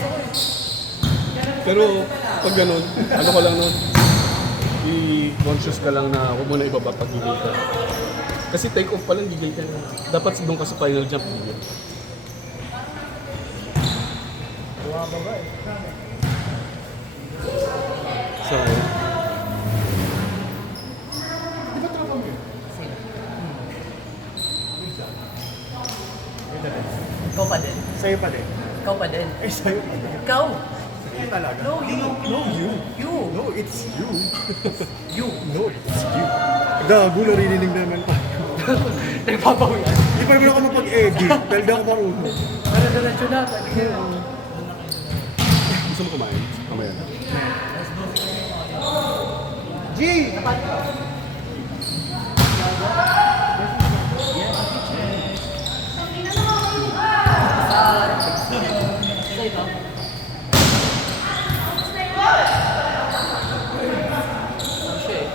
ko eh. Pero pag ganun, ano ko lang nun, i-conscious ka lang na huwag mo na ibaba pag gigil ka. Kasi take off pa lang, gigil ka na. Dapat doon ka sa final jump, gigil. Bumababa eh. So, Ikaw pa din. Sa'yo pa din. Ikaw pa din. Eh, sa'yo pa din. Ikaw! Sa'yo talaga. No, you. No, you. You. No, it's you. You. No, it's you. Gago, naririnig naman pa. Nagpapawian. Hindi pa naman ako mapag-edit. Dahil di ako marunong. Ano diretso na? gusto mo kumain? Mamaya na. G! Sa ito. Shit.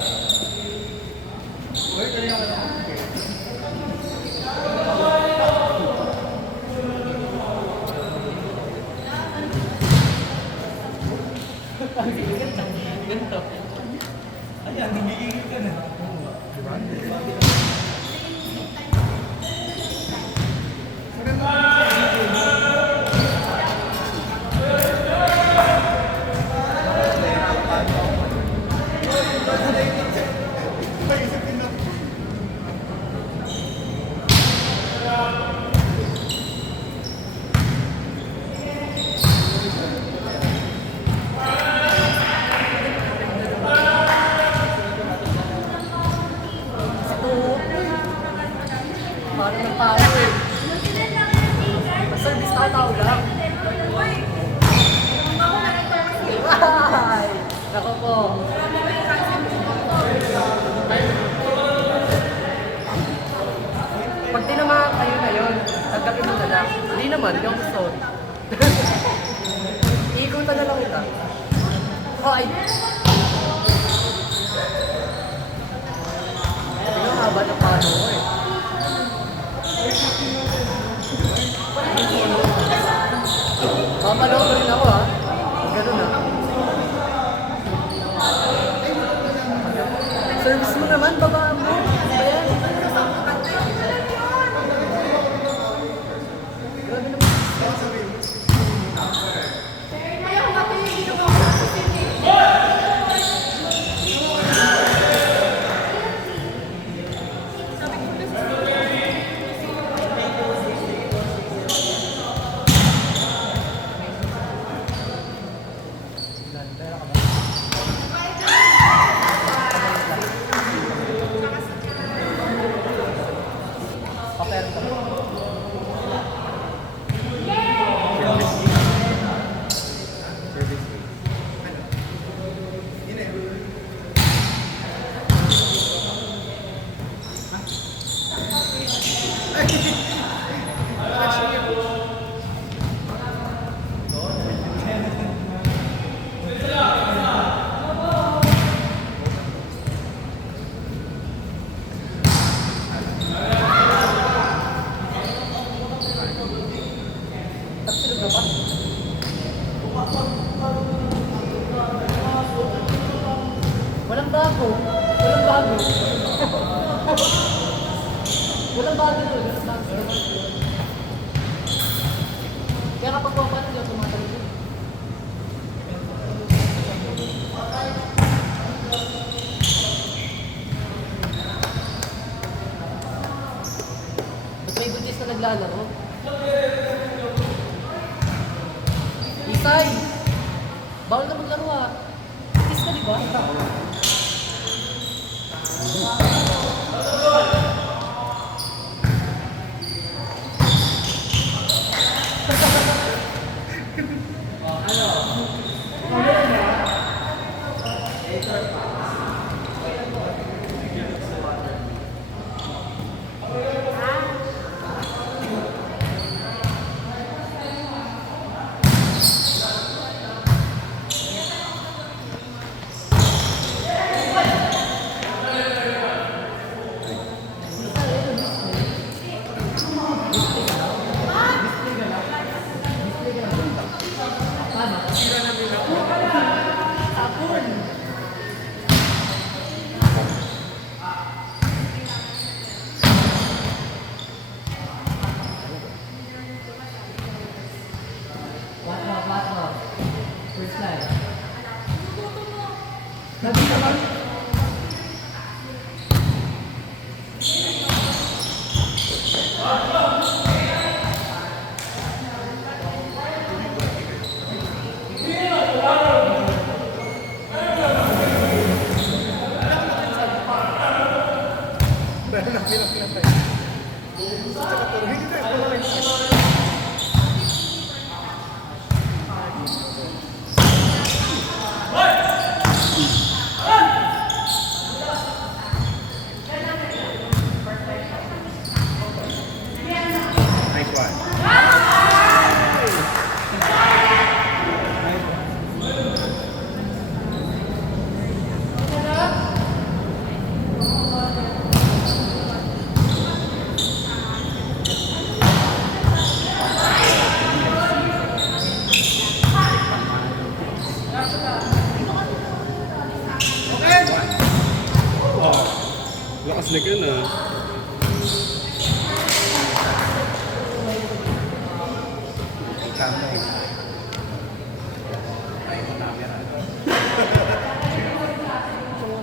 Ganito. Ayan, nagigigil ka na. Parang nagtao eh. Service tao lang. Ay! Nako po. Pag tinamaan kayo na yun, tanggapin mo na lang. Hindi naman, hindi ako sorry. Iikutan na lang kita. Hoy! Sabi nga haba ng pano ko eh. Papalaw ko rin ako ha. Ganun ha. Service mo naman, baba mo. Ayan. Grabe naman. Paper ko. Tapos na ba? Walang bago. Walang bago. Walang bago doon. Walang bago. Kaya kapag pumapato, hindi ako tumatalog doon. Ba't may buntis na naglalaro? Isay! Bawal na maglaro ah. Kiss ka di ba? First line. Dahil nakilap-kilap tayo. Tsaka puro, hindi tayo puro. Nice one. Lakas na yun ah. Tama eh. Ay, camera.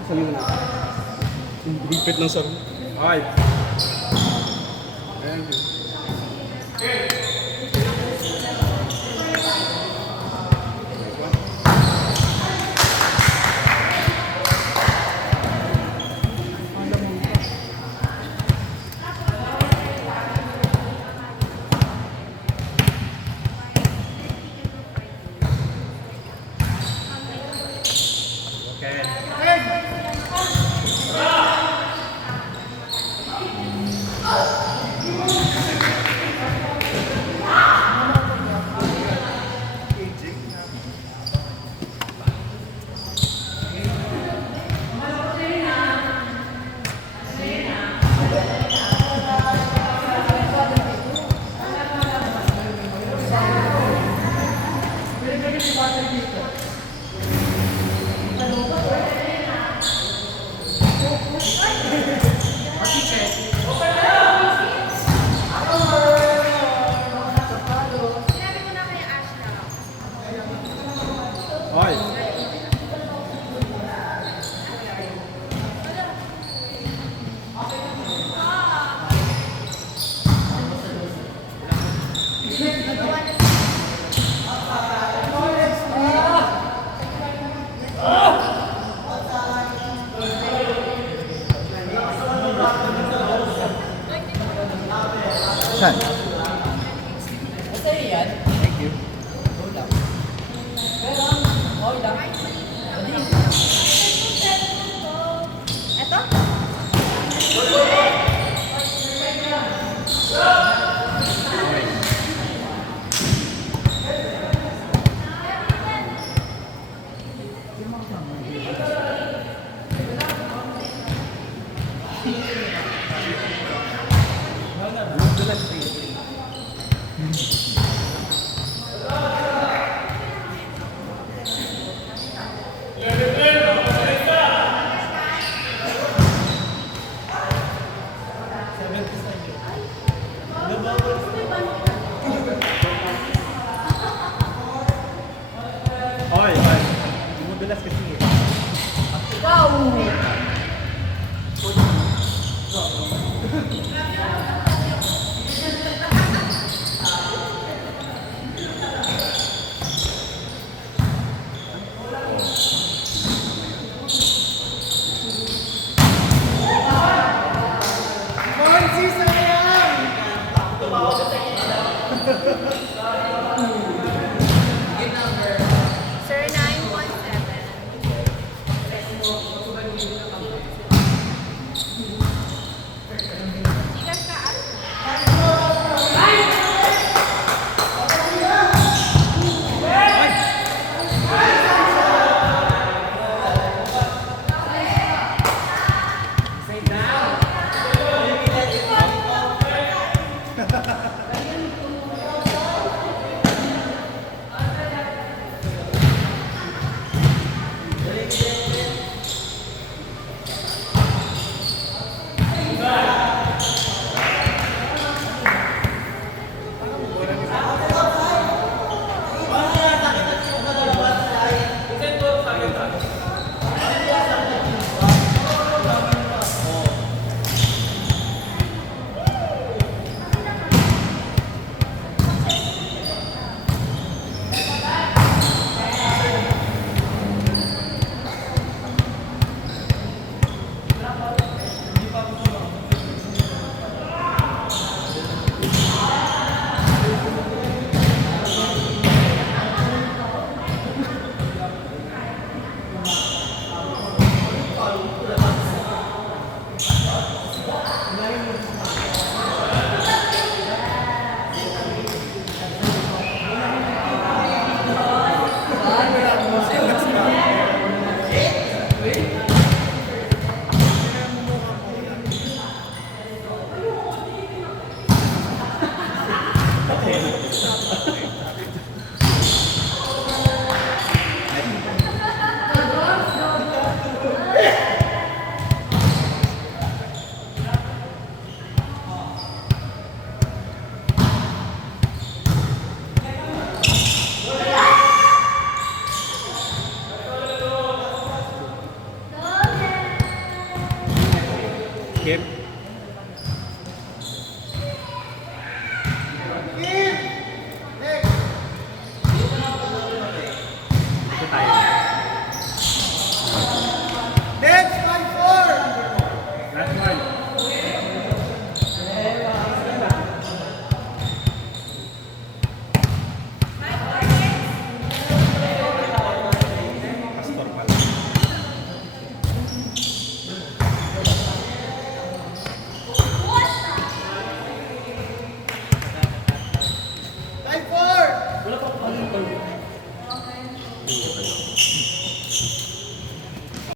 Sali na. Higpit ng sarili. Ay. Ayan. Ay. Saan? Masaya yan. Thank you. Hold up. Pero, hold up. Eto? Ay, ay. Dumudulas kasi eh.